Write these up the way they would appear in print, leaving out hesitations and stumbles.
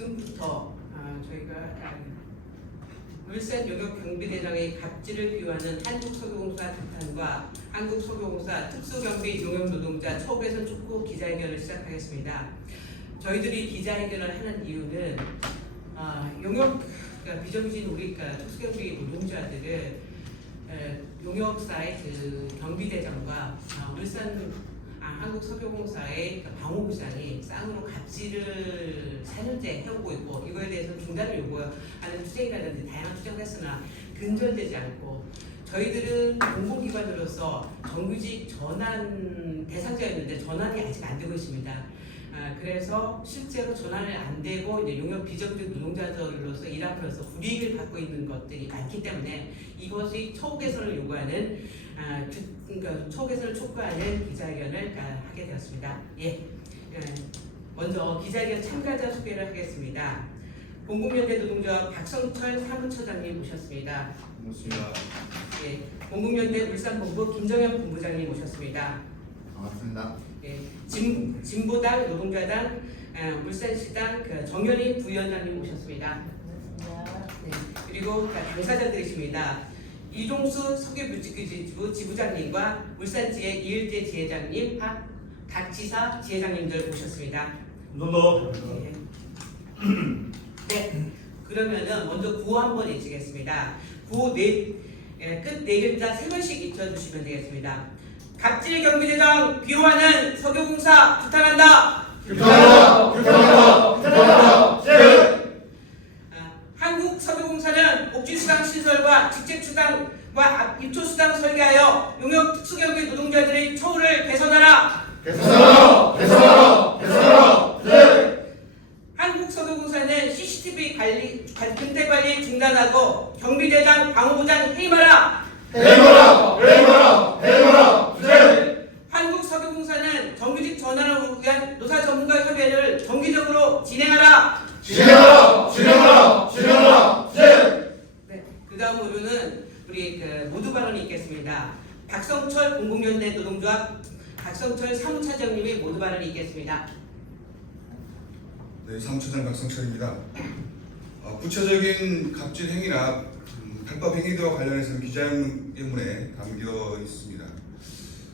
지금부터 저희가 울산 용역 경비대장의 갑질을 비유하는 한국석유공사 특탄과 한국석유공사 특수경비 용역노동자 처우개선 촉구 기자회견을 시작하겠습니다. 저희들이 기자회견을 하는 이유는 용역 그러니까 비정규직 우리 특수경비 노동자들을 용역사의 그 경비대장과 울산 한국석유공사의 방호부장이 쌍으로 갑질을 4년째 해오고 있고 이거에 대해서 중단을 요구하는 투쟁이라든지 다양한 투쟁을 했으나 근절되지 않고 저희들은 공공기관으로서 정규직 전환 대상자였는데 전환이 아직 안 되고 있습니다. 그래서 실제로 전환을 안 되고 이제 용역 비정규직 노동자들로서 일하면서 불이익을 받고 있는 것들이 많기 때문에 이것이 처우 개선을 요구하는 그러니까 처우 개선을 촉구하는 기자회견을 하게 되었습니다. 먼저 기자회견 참가자 소개를 하겠습니다. 공공연대 노동조합 박성철 사무처장님 모셨습니다. 반갑습니다. 공공연대 울산본부 김정현 본부장님 모셨습니다. 반갑습니다. 진보당 노동자당 울산시당 정현희 부위원장님 모셨습니다. 그리고 당사자들이십니다. 이종수 석유물질기지부 지부장님과 울산지회 이일재 지회장님, 박지사 지회장님들 모셨습니다. 그러면은 먼저 구호 한번 외치겠습니다. 구호 끝 네 글자 3번씩 잊혀주시면 되겠습니다. 갑질 경비대장 비호하는 석유공사 규탄한다. 한국석유공사는 복지수당 시설과 직책수당과 입초수당 설계하여 용역 특수경비 노동자들의 처우를 개선하라. 한국석유공사는 CCTV 금태 관리 중단하고 경비대장 방호부장 해임하라. 한국석유공사는 정규직 전환을 위한 노사 전문가 협의회를 정기적으로 진행하라. 그 다음으로는 우리 모두 발언이 있겠습니다. 박성철 공공연대 노동조합 박성철 사무차장님의 모두 발언이 있겠습니다. 네, 사무처장 박성철입니다. 구체적인 갑질 행위나 탈법 행위들과 관련해서는 기자회견문에 담겨 있습니다.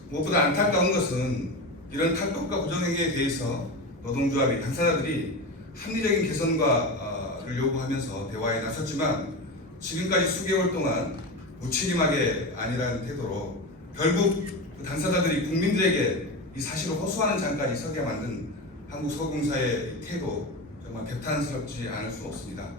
무엇보다 안타까운 것은 이런 탈법과 부정행위에 대해서 노동조합이 당사자들이 합리적인 개선과를 요구하면서 대화에 나섰지만 지금까지 수개월 동안 무책임하게 아니라는 태도로 결국 당사자들이 국민들에게 이 사실을 호소하는 장까지 서게 만든 한국석유공사의 태도 정말 개탄스럽지 않을 수 없습니다.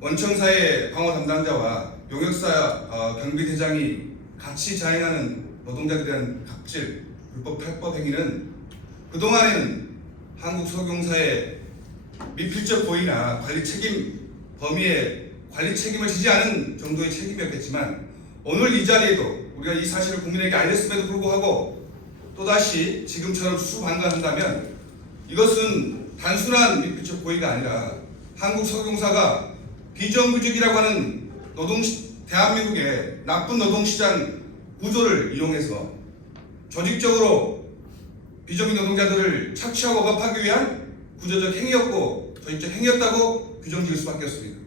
원청사의 방호 담당자와 용역사 경비대장이 같이 자행하는 노동자들에 대한 갑질, 불법 탈법 행위는 그동안에는 한국석유공사의 미필적 고의나 관리 책임 범위에 관리 책임을 지지 않은 정도의 책임이었겠지만 오늘 이 자리에도 우리가 이 사실을 국민에게 알렸음에도 불구하고 또다시 지금처럼 수반가한다면 이것은 단순한 미필적 고의가 아니라 한국석유공사가 비정규직이라고 하는 대한민국의 나쁜 노동시장 구조를 이용해서 조직적으로 비정규직 노동자들을 착취하고 억압하기 위한 구조적 행위였고 조직적 행위였다고 규정지을 수밖에 없습니다.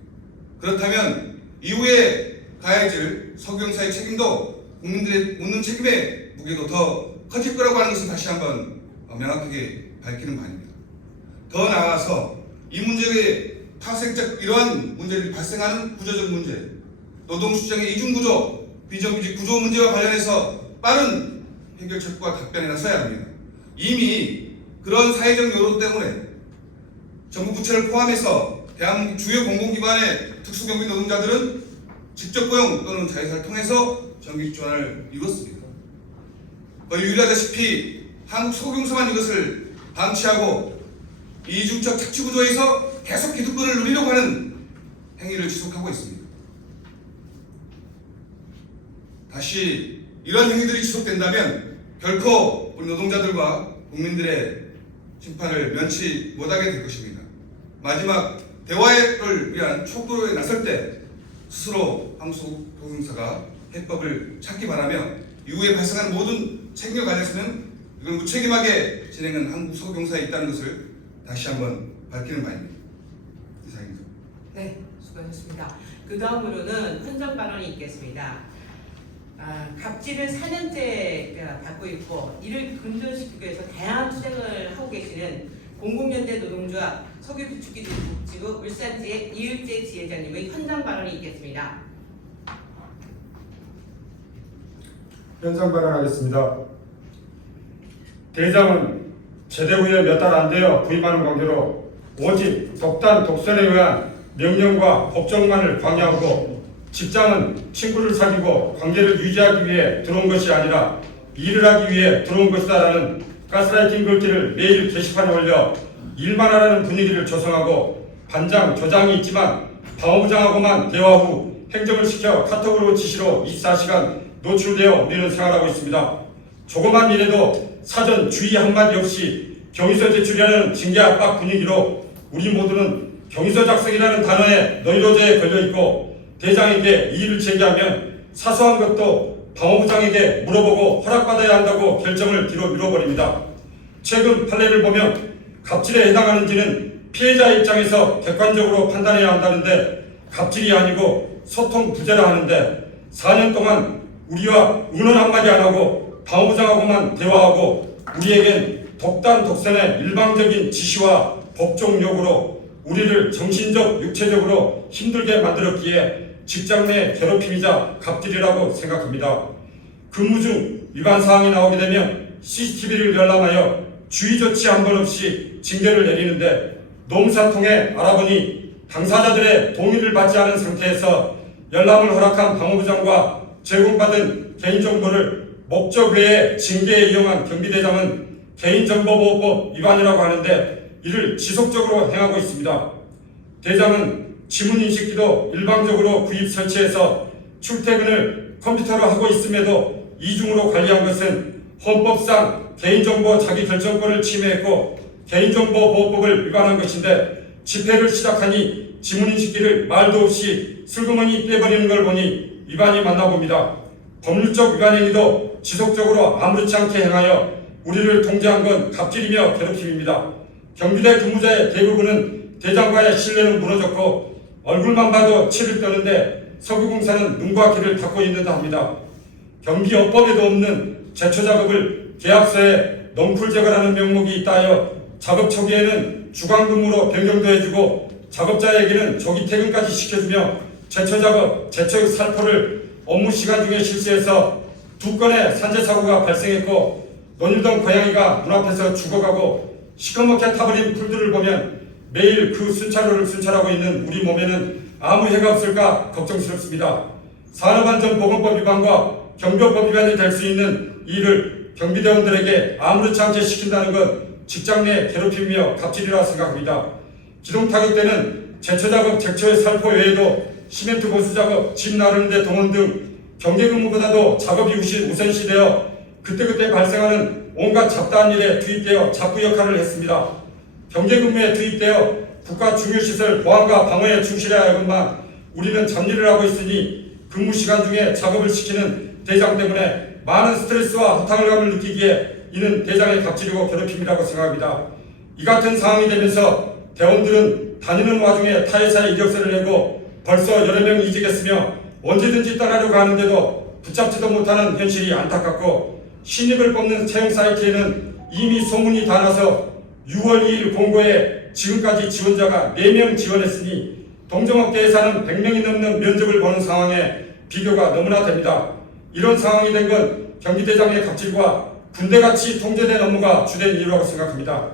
그렇다면 이후에 가해질 석유공사의 책임도 국민들의 묻는 책임의 무게도 더 커질 거라고 하는 것을 다시 한번 명확하게 밝히는 바입니다. 더 나아가서 이 문제의 파생적 이러한 문제들이 발생하는 구조적 문제, 노동시장의 이중구조, 비정규직 구조 문제와 관련해서 빠른 해결책과 답변에 나서야 합니다. 이미 그런 사회적 여론 때문에 정부 부처를 포함해서 대한민국 주요 공공기관의 특수경비 노동자들은 직접 고용 또는 자회사를 통해서 정규직 전환을 이뤘습니다. 거의 유일하다시피 한국석유공사만 이것을 방치하고 이중적 착취구조에서 계속 기득권을 누리려고 하는 행위를 지속하고 있습니다. 다시 이런 행위들이 지속된다면 결코 우리 노동자들과 국민들의 심판을 면치 못하게 될 것입니다. 마지막 대화를 위한 촉구에 나설 때 스스로 한국석유공사가 해법을 찾기 바라며 이후에 발생하는 모든 책임에 관해서는 이걸 무책임하게 진행한 한국석유공사에 있다는 것을 다시 한번 밝히는 바입니다. 이상입니다. 네, 수고하셨습니다. 그 다음으로는 헌정 발언이 있겠습니다. 갑질을 4년째 받고 있고 이를 근절시키기 위해서 다양한 투쟁을 하고 계시는 공공연대 노동조합 석유구축기지국 울산지의 이을재 지회장님의 헌정 발언이 있겠습니다. 현상 발언하겠습니다. 대장은 제대 후에 몇 달 안 되어 부임하는 관계로 오직 독단 독선에 의한 명령과 법정만을 강요하고 직장은 친구를 사귀고 관계를 유지하기 위해 들어온 것이 아니라 일을 하기 위해 들어온 것이다라는 가스라이팅 글귀를 매일 게시판에 올려 일만 하라는 분위기를 조성하고 반장, 조장이 있지만 방어부장하고만 대화 후 행정을 시켜 카톡으로 지시로 24시간 노출되어 우리는 생활하고 있습니다. 조그만 일에도 사전 주의 한마디 없이 경위서 제출이라는 징계 압박 분위기로 우리 모두는 경위서 작성이라는 단어에 노이로제에 걸려있고 대장에게 이의를 제기하면 사소한 것도 방어부장에게 물어보고 허락받아야 한다고 결정을 뒤로 미뤄버립니다. 최근 판례를 보면 갑질에 해당하는지는 피해자 입장에서 객관적으로 판단해야 한다는데 갑질이 아니고 소통 부재라 하는데 4년 동안 우리와 의논 한마디 안 하고 방어부장하고만 대화하고 우리에겐 독단 독선의 일방적인 지시와 법정 요구로 우리를 정신적, 육체적으로 힘들게 만들었기에 직장 내 괴롭힘이자 갑질이라고 생각합니다. 근무 중 위반 사항이 나오게 되면 CCTV를 열람하여 주의 조치 한 번 없이 징계를 내리는데 노무사 통해 알아보니 당사자들의 동의를 받지 않은 상태에서 열람을 허락한 방어부장과 제공받은 개인정보를 목적 외에 징계에 이용한 경비대장은 개인정보보호법 위반이라고 하는데 이를 지속적으로 행하고 있습니다. 대장은 지문인식기도 일방적으로 구입 설치해서 출퇴근을 컴퓨터로 하고 있음에도 이중으로 관리한 것은 헌법상 개인정보 자기결정권을 침해했고 개인정보보호법을 위반한 것인데 집회를 시작하니 지문인식기를 말도 없이 슬그머니 떼버리는 걸 보니 위반이 맞나 봅니다. 법률적 위반 행위도 지속적으로 아무렇지 않게 행하여 우리를 통제한 건 갑질이며 괴롭힘입니다. 경비대 근무자의 대부분은 대장과의 신뢰는 무너졌고 얼굴만 봐도 치를 떠는데 석유공사는 눈과 귀를 닫고 있는다 합니다. 경비업법에도 없는 제초 작업을 계약서에 넝쿨 제거라는 명목이 있다 하여 작업 초기에는 주간근무로 변경도 해주고 작업자에게는 조기 퇴근까지 시켜주며 제초 작업, 제초 살포를 업무 시간 중에 실시해서 2건의 산재 사고가 발생했고 논일동 고양이가 문 앞에서 죽어가고 시커멓게 타버린 풀들을 보면 매일 그 순찰로를 순찰하고 있는 우리 몸에는 아무 해가 없을까 걱정스럽습니다. 산업안전보건법 위반과 경비법 위반이 될 수 있는 일을 경비대원들에게 아무렇지 않게 시킨다는 건 직장 내 괴롭힘이며 갑질이라 생각합니다. 기동타격대는 제초작업, 제초의 살포 외에도 시멘트 보수작업, 집 나르는 데 동원 등 경계근무보다도 작업이 우선시되어 그때그때 발생하는 온갖 잡다한 일에 투입되어 잡부 역할을 했습니다. 경계근무에 투입되어 국가 중요시설 보안과 방어에 충실해야 하건만 우리는 잡일을 하고 있으니 근무시간 중에 작업을 시키는 대장 때문에 많은 스트레스와 허탈감을 느끼기에 이는 대장의 갑질이고 괴롭힘이라고 생각합니다. 이 같은 상황이 되면서 대원들은 다니는 와중에 타회사에 이력서를 내고 벌써 여러 명 이직했으며 언제든지 떠나려고 하는데도 붙잡지도 못하는 현실이 안타깝고 신입을 뽑는 채용 사이트에는 이미 소문이 다 나서 6월 2일 공고에 지금까지 지원자가 4명 지원했으니 동종업계에서는 100명이 넘는 면접을 보는 상황에 비교가 너무나 됩니다. 이런 상황이 된 건 경비대장의 갑질과 군대같이 통제된 업무가 주된 이유라고 생각합니다.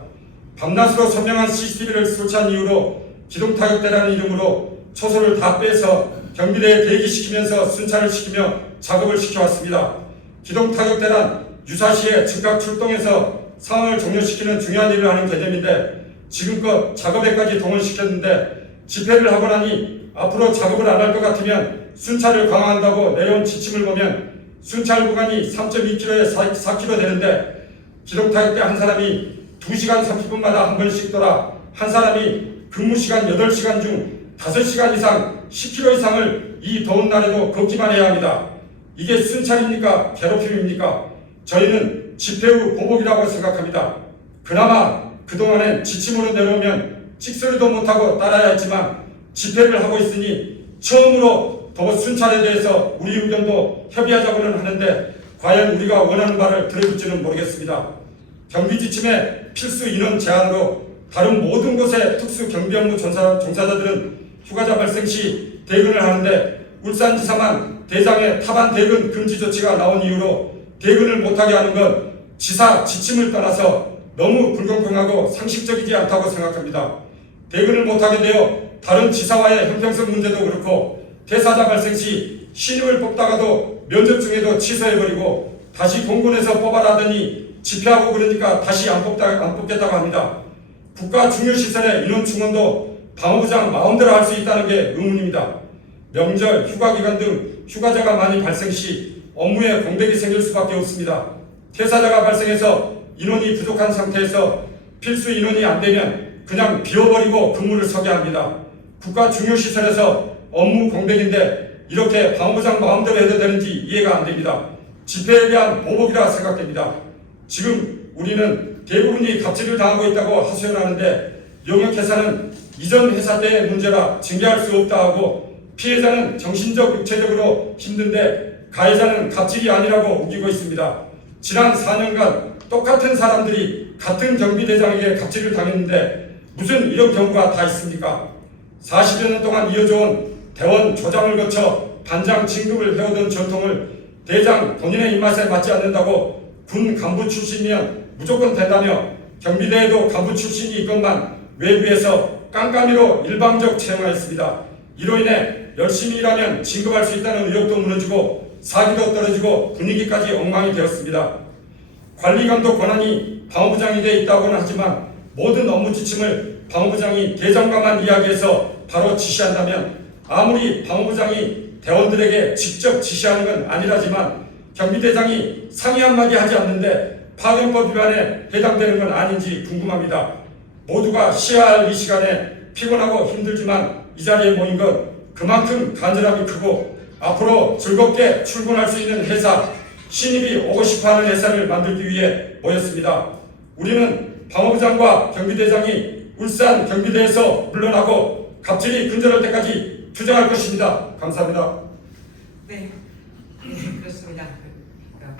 밤낮으로 선명한 CCTV를 설치한 이유로 기동타격대라는 이름으로 초소를 다 빼서 경비대에 대기시키면서 순찰을 시키며 작업을 시켜왔습니다. 기동타격대란 유사시에 즉각 출동해서 상황을 종료시키는 중요한 일을 하는 개념인데 지금껏 작업에까지 동원시켰는데 집회를 하고 나니 앞으로 작업을 안 할 것 같으면 순찰을 강화한다고 내려온 지침을 보면 순찰 구간이 3.2km에 4km 되는데 기동타격대 한 사람이 2시간 30분마다 한 번씩 돌아 한 사람이 근무시간 8시간 중 5시간 이상 10km 이상을 이 더운 날에도 걷기만 해야 합니다. 이게 순찰입니까? 괴롭힘입니까? 저희는 집회 후 보복이라고 생각합니다. 그나마 그동안엔 지침으로 내려오면 찍소리도 못하고 따라야 했지만 집회를 하고 있으니 처음으로 더 순찰에 대해서 우리 의견도 협의하자고는 하는데 과연 우리가 원하는 바를 들어줄지는 모르겠습니다. 경비 지침의 필수 인원 제한으로 다른 모든 곳의 특수 경비 업무 종사자들은 휴가자 발생 시 대근을 하는데 울산지사만 대장의 타반 대근 금지 조치가 나온 이후로 대근을 못하게 하는 건 지사 지침을 떠나서 너무 불공평하고 상식적이지 않다고 생각합니다. 대근을 못하게 되어 다른 지사와의 형평성 문제도 그렇고 퇴사자 발생 시 신임을 뽑다가도 면접 중에도 취소해버리고 다시 공군에서 뽑아라 하더니 집회하고 그러니까 다시 안 뽑겠다고 합니다. 국가 중요시설의 인원 충원도 방어부장 마음대로 할 수 있다는 게 의문입니다. 명절, 휴가기간 등 휴가자가 많이 발생 시 업무에 공백이 생길 수밖에 없습니다. 퇴사자가 발생해서 인원이 부족한 상태에서 필수 인원이 안 되면 그냥 비워버리고 근무를 서게 합니다. 국가 중요시설에서 업무 공백인데 이렇게 방어부장 마음대로 해도 되는지 이해가 안 됩니다. 집회에 대한 보복이라 생각됩니다. 지금 우리는 대부분이 갑질을 당하고 있다고 하소연하는데 용역회사는 이전 회사 때의 문제라 징계할 수 없다 하고 피해자는 정신적, 육체적으로 힘든데 가해자는 갑질이 아니라고 우기고 있습니다. 지난 4년간 똑같은 사람들이 같은 경비대장에게 갑질을 당했는데 무슨 이런 경우가 다 있습니까? 40여 년 동안 이어져온 대원 조장을 거쳐 반장 진급을 해오던 전통을 대장 본인의 입맛에 맞지 않는다고 군 간부 출신이면 무조건 된다며 경비대에도 간부 출신이 있건만 외부에서 깜깜이로 일방적 채용하였습니다. 이로 인해 열심히 일하면 진급할 수 있다는 의욕도 무너지고 사기도 떨어지고 분위기까지 엉망이 되었습니다. 관리감독 권한이 방어부장에게 있다고는 하지만 모든 업무 지침을 방어부장이 대장과만 이야기해서 바로 지시한다면 아무리 방어부장이 대원들에게 직접 지시하는 건 아니라지만 경비대장이 상의 한마디 하지 않는데 파견법 위반에 해당되는 건 아닌지 궁금합니다. 모두가 쉬어야 할 이 시간에 피곤하고 힘들지만 이 자리에 모인 건 그만큼 간절함이 크고 앞으로 즐겁게 출근할 수 있는 회사, 신입이 오고 싶어하는 회사를 만들기 위해 모였습니다. 우리는 방어부장과 경비대장이 울산 경비대에서 물러나고 갑질이 근절할 때까지 투쟁할 것입니다. 감사합니다. 네, 그렇습니다.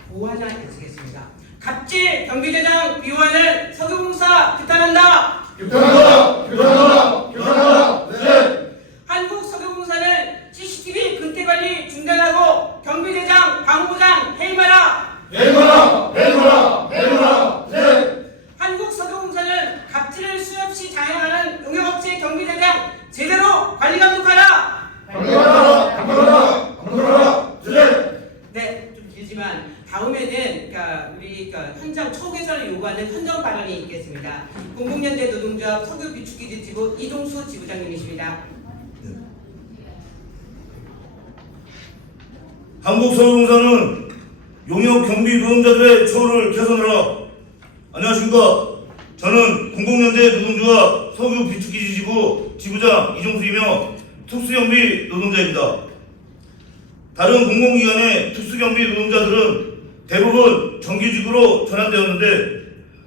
보호하자 해주겠습니다. 갑질 경비대장 비호하는 석유공사 규탄한다. 규탄한다! 규탄한다! 규탄한다! 네! 한국 석유공사는 CCTV 근태관리 중단하고 경비대장 방호부장 해임하라. 해임하라! 해임하라! 해임하라! 네! 한국 석유공사는 갑질을 수없이 자행하는 용역업체 경비대장 제대로 관리 감독하라. 감독하라! 감독하라! 감독하라! 네! 네, 좀 길지만 다음에는 우리 현장 처우 개선을 요구하는 현장 발언이 있겠습니다. 공공연대 노동조합 석유 비축기지 지부 이동수 지부장님이십니다. 한국석유공사는 용역 경비 노동자들의 처우를 개선하라. 안녕하십니까. 저는 공공연대 노동조합 석유 비축기지 지부 지부장 이종수이며 특수경비 노동자입니다. 다른 공공기관의 특수경비 노동자들은 대부분 정규직으로 전환되었는데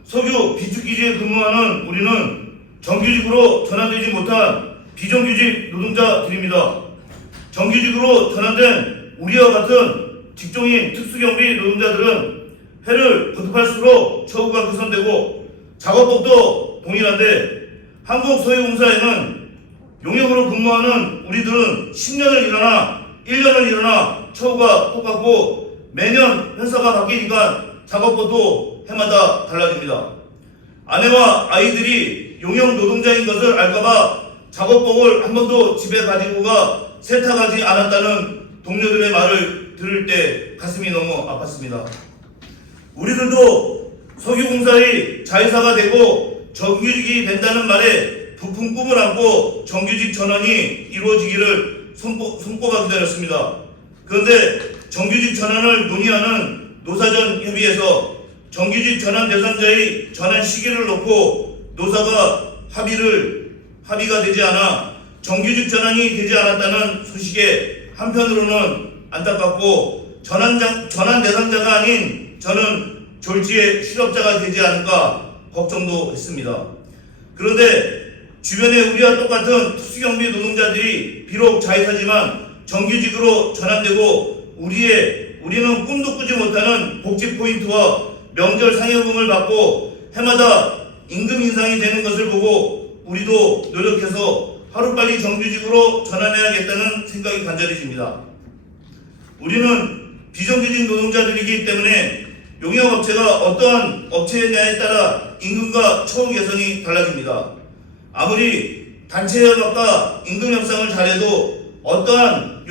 석유 비축기지에 근무하는 우리는 정규직으로 전환되지 못한 비정규직 노동자들입니다. 정규직으로 전환된 우리와 같은 직종인 특수경비 노동자들은 해를 거듭할수록 처우가 개선되고 작업법도 동일한데 한국석유공사에는 용역으로 근무하는 우리들은 10년을 일하나 1년을 일하나 처우가 똑같고 매년 회사가 바뀌니까 작업법도 해마다 달라집니다. 아내와 아이들이 용역 노동자인 것을 알까봐 작업복을 한 번도 집에 가지고 가 세탁하지 않았다는 동료들의 말을 들을 때 가슴이 너무 아팠습니다. 우리들도 석유공사의 자회사가 되고 정규직이 된다는 말에 부푼 꿈을 안고 정규직 전환이 이루어지기를 손꼽아 기다렸습니다. 그런데 정규직 전환을 논의하는 노사전 협의에서 정규직 전환 대상자의 전환 시기를 놓고 노사가 합의가 되지 않아 정규직 전환이 되지 않았다는 소식에 한편으로는 안타깝고 전환 대상자가 아닌 저는 졸지의 실업자가 되지 않을까 걱정도 했습니다. 그런데 주변에 우리와 똑같은 특수경비 노동자들이 비록 자회사지만 정규직으로 전환되고 우리는 꿈도 꾸지 못하는 복지 포인트와 명절 상여금을 받고 해마다 임금 인상이 되는 것을 보고 우리도 노력해서 하루빨리 정규직으로 전환해야겠다는 생각이 간절해집니다. 우리는 비정규직 노동자들이기 때문에 용역업체가 어떠한 업체냐에 따라 임금과 처우 개선이 달라집니다. 아무리 단체 협약과 임금 협상을 잘해도 어떠한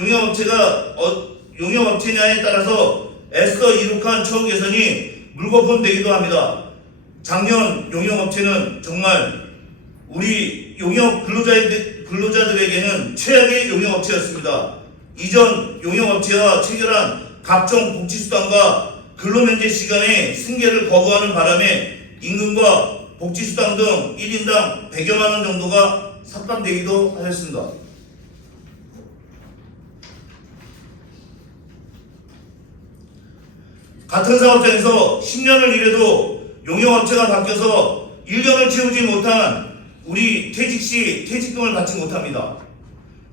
용역업체냐에 따라서 애써 이룩한 처우 개선이 물거품 되기도 합니다. 작년 용역업체는 정말 우리 용역 근로자들에게는 최악의 용역업체였습니다. 이전 용역업체와 체결한 각종 복지수당과 근로면제 시간의 승계를 거부하는 바람에 임금과 복지수당 등 1인당 100여만 원 정도가 삭감되기도 하였습니다. 같은 사업장에서 10년을 일해도 용역업체가 바뀌어서 1년을 채우지 못한 우리 퇴직 시 퇴직금을 받지 못합니다.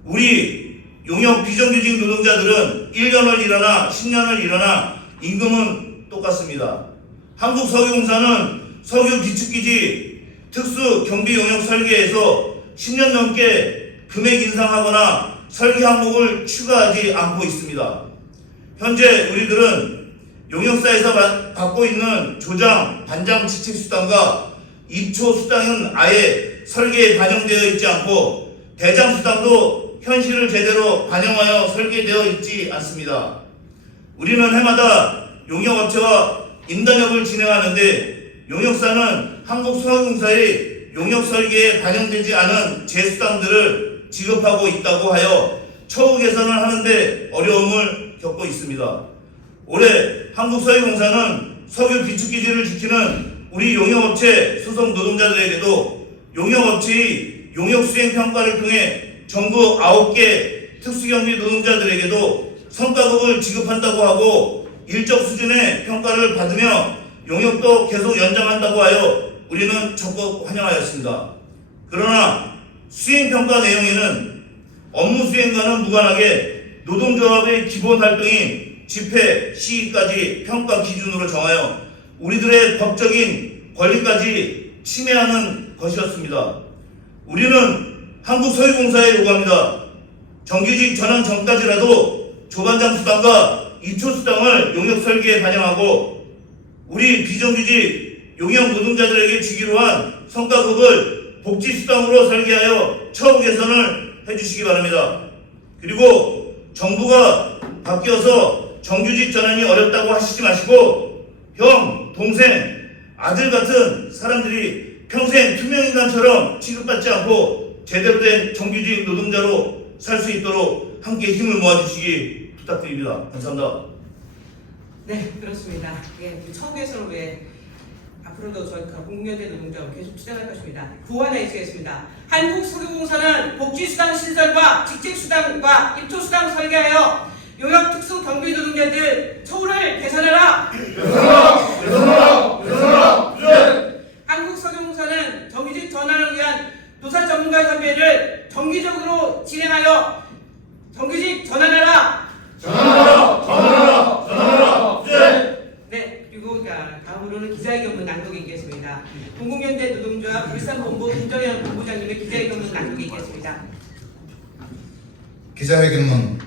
우리 용역 비정규직 노동자들은 1년을 일하나 10년을 일하나 임금은 똑같습니다. 한국석유공사는 석유 비축기지 특수 경비 용역 설계에서 10년 넘게 금액 인상하거나 설계 항목을 추가하지 않고 있습니다. 현재 우리들은 용역사에서 받고 있는 조장, 반장 지책 수당과 입초 수당은 아예 설계에 반영되어 있지 않고 대장 수당도 현실을 제대로 반영하여 설계되어 있지 않습니다. 우리는 해마다 용역업체와 인단협을 진행하는데 용역사는 한국석유공사의 용역 설계에 반영되지 않은 재수당들을 지급하고 있다고 하여 처우 개선을 하는데 어려움을 겪고 있습니다. 올해 한국석유공사는 석유 비축기지를 지키는 우리 용역업체 소속 노동자들에게도 용역업체의 용역수행평가를 통해 전국 9개 특수경비 노동자들에게도 성과급을 지급한다고 하고 일정 수준의 평가를 받으며 용역도 계속 연장한다고 하여 우리는 적극 환영하였습니다. 그러나 수행평가 내용에는 업무 수행과는 무관하게 노동조합의 기본 활동인 집회, 시위까지 평가 기준으로 정하여 우리들의 법적인 권리까지 침해하는 것이었습니다. 우리는 한국석유공사에 요구합니다. 정규직 전환 전까지라도 조반장 수당과 이초 수당을 용역 설계에 반영하고 우리 비정규직 용역 노동자들에게 주기로 한 성과급을 복지수당으로 설계하여 처우 개선을 해주시기 바랍니다. 그리고 정부가 바뀌어서 정규직 전환이 어렵다고 하시지 마시고 형, 동생, 아들 같은 사람들이 평생 투명인간처럼 취급받지 않고 제대로 된 정규직 노동자로 살 수 있도록 함께 힘을 모아주시기 부탁드립니다. 감사합니다. 네, 그렇습니다. 예, 처우 개선을 위해 앞으로도 저희 공공연대 노동자와 계속 투쟁할 것입니다. 구원해 주시겠습니다. 한국석유공사는 복지수당 신설과 직책수당과 입초수당 설계하여 용역 특수 경비 노동자들 처우를 개선하라. 한국석유공사는 정규직 전환을 위한 노사 전문가 협의회를 정기적으로 진행하여 정규직 전환하라. 네, 그리고 다음으로는 기자회견문 낭독이 있겠습니다. 공공연대 노동조합 울산본부 김정현 본부장님의 기자회견문 낭독이 있겠습니다. 기자회견문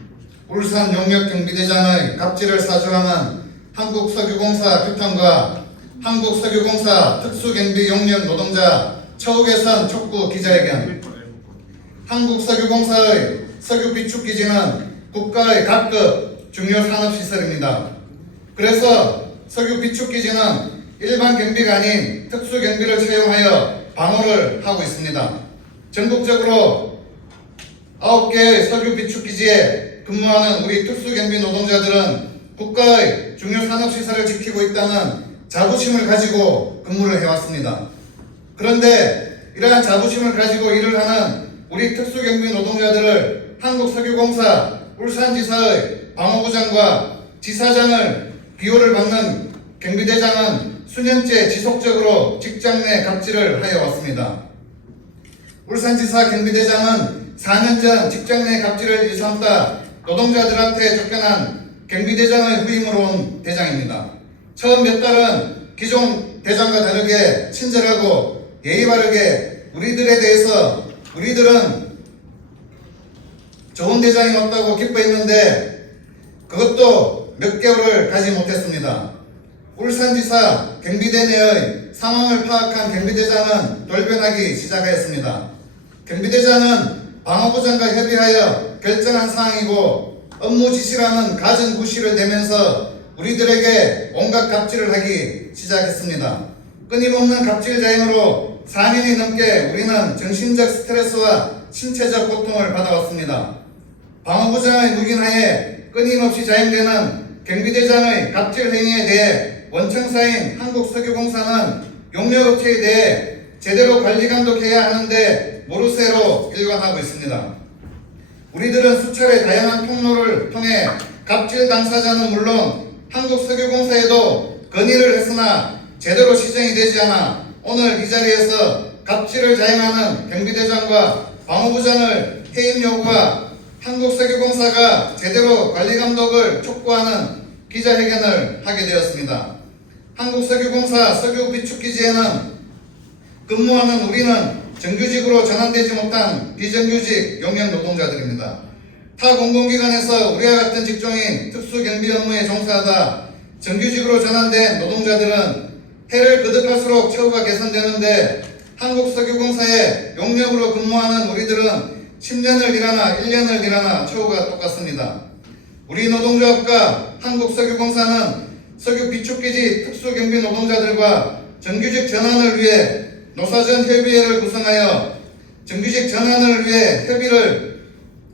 울산 용역경비대장의 갑질을 사주하는 한국석유공사 규탄과 한국석유공사 특수경비 용역 노동자 처우 개선 촉구 기자회견. 한국석유공사의 석유 비축기지는 국가의 각급 중요 산업시설입니다. 그래서 석유 비축기지는 일반 경비가 아닌 특수경비를 채용하여 방호를 하고 있습니다. 전국적으로 9개의 석유 비축기지에 근무하는 우리 특수경비 노동자들은 국가의 중요 산업시설을 지키고 있다는 자부심을 가지고 근무를 해왔습니다. 그런데 이러한 자부심을 가지고 일을 하는 우리 특수경비 노동자들을 한국석유공사 울산지사의 방어부장과 지사장을 비호를 받는 경비대장은 수년째 지속적으로 직장 내 갑질을 하여 왔습니다. 울산지사 경비대장은 4년 전 직장 내 갑질을 일삼다 노동자들한테 쫓겨난 경비대장의 후임으로 온 대장입니다. 처음 몇 달은 기존 대장과 다르게 친절하고 예의 바르게 우리들에 대해서 우리들은 좋은 대장이 왔다고 기뻐했는데 그것도 몇 개월을 가지 못했습니다. 울산지사 경비대 내의 상황을 파악한 경비대장은 돌변하기 시작하였습니다. 경비대장은 방어부장과 협의하여 결정한 사항이고 업무 지시라는 가진 구실을 내면서 우리들에게 온갖 갑질을 하기 시작했습니다. 끊임없는 갑질 자행으로 4년이 넘게 우리는 정신적 스트레스와 신체적 고통을 받아왔습니다. 방어부장의 묵인하에 끊임없이 자행되는 경비대장의 갑질 행위에 대해 원청사인 한국석유공사는 용역업체에 대해 제대로 관리 감독해야 하는데 모르쇠로 일관하고 있습니다. 우리들은 수차례 다양한 통로를 통해 갑질 당사자는 물론 한국석유공사에도 건의를 했으나 제대로 시정이 되지 않아 오늘 이 자리에서 갑질을 자행하는 경비대장과 방어부장을 해임 요구와 한국석유공사가 제대로 관리감독을 촉구하는 기자회견을 하게 되었습니다. 한국석유공사 석유비축기지에는 근무하는 우리는 정규직으로 전환되지 못한 비정규직 용역 노동자들입니다. 타 공공기관에서 우리와 같은 직종인 특수경비 업무에 종사하다 정규직으로 전환된 노동자들은 해를 거듭할수록 처우가 개선되는데 한국석유공사에 용역으로 근무하는 우리들은 10년을 일하나 1년을 일하나 처우가 똑같습니다. 우리 노동조합과 한국석유공사는 석유비축기지 특수경비 노동자들과 정규직 전환을 위해 노사전 협의회를 구성하여 정규직 전환을 위해 협의를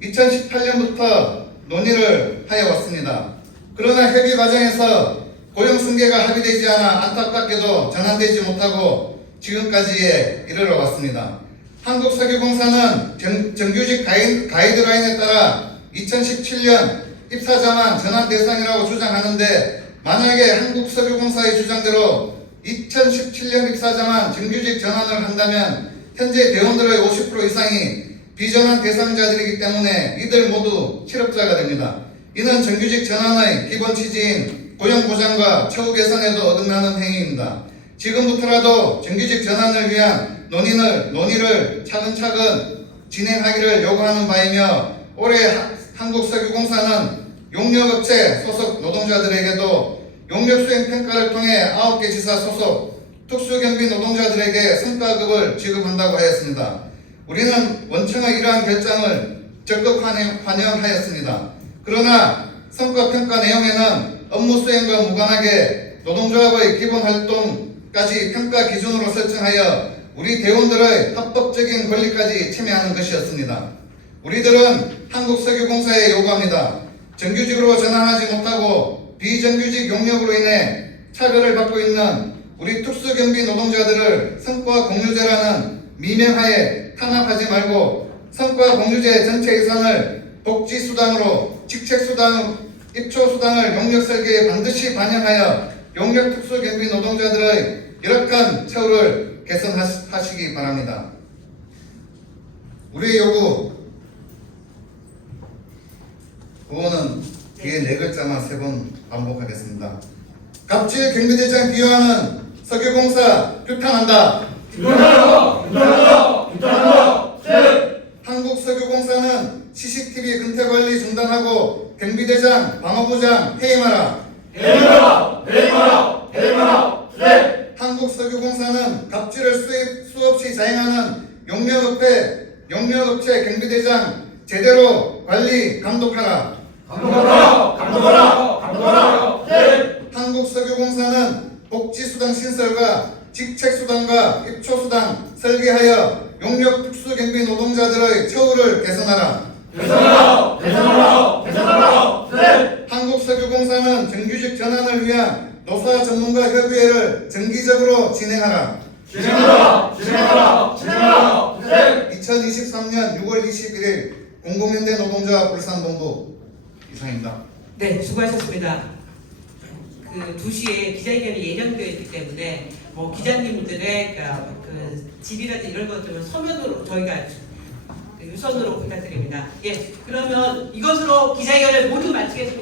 2018년부터 논의를 하여 왔습니다. 그러나 협의 과정에서 고용 승계가 합의되지 않아 안타깝게도 전환되지 못하고 지금까지에 이르러 왔습니다. 한국석유공사는 정규직 가이드라인에 따라 2017년 입사자만 전환 대상이라고 주장하는데 만약에 한국석유공사의 주장대로 2017년 입사자만 정규직 전환을 한다면 현재 대원들의 50% 이상이 비전환 대상자들이기 때문에 이들 모두 실업자가 됩니다. 이는 정규직 전환의 기본 취지인 고용보장과 처우 개선에도 어긋나는 행위입니다. 지금부터라도 정규직 전환을 위한 논의를 차근차근 진행하기를 요구하는 바이며 올해 한국석유공사는 용역업체 소속 노동자들에게도 용역수행평가를 통해 9개 지사 소속 특수경비 노동자들에게 성과급을 지급한다고 하였습니다. 우리는 원청의 이러한 결정을 적극 환영하였습니다. 그러나 성과평가 내용에는 업무 수행과 무관하게 노동조합의 기본 활동까지 평가 기준으로 설정하여 우리 대원들의 합법적인 권리까지 침해하는 것이었습니다. 우리들은 한국석유공사에 요구합니다. 정규직으로 전환하지 못하고 비정규직 용역으로 인해 차별을 받고 있는 우리 특수경비 노동자들을 성과공유제라는 미명하에 탄압하지 말고 성과공유제 전체 예산을 복지수당으로 직책수당, 입초수당을 용역설계에 반드시 반영하여 용역 특수경비 노동자들의 열악한 처우를 개선하시기 바랍니다. 우리의 요구 구호는 뒤에 4글자만 3번 반복하겠습니다. 갑질 경비대장 비호하는 석유공사 규탄한다. 한국석유공사는 CCTV 근태관리 중단하고 경비대장, 방어부장 해임하라. 한국석유공사는 갑질을 수없이 자행하는 용역업체 경비대장 제대로 관리 감독하라. 한국석유공사는 복지수당 신설과 직책수당과 입초수당 설계하여 용역 특수경비 노동자들의 처우를 개선하라. 한국석유공사는 정규직 전환을 위한 노사 전문가 협의회를 정기적으로 진행하라. 2023년 6월 21일 공공연대 노동조합 울산본부 이상입니다. 네, 수고하셨습니다. 그 2시에 기자회견이 예정되어 있기 때문에 뭐 기자님들의 그 질의라든지 이런 것들은 서면으로 저희가 유선으로 부탁드립니다. 예, 그러면 이것으로 기자회견을 모두 마치겠습니다.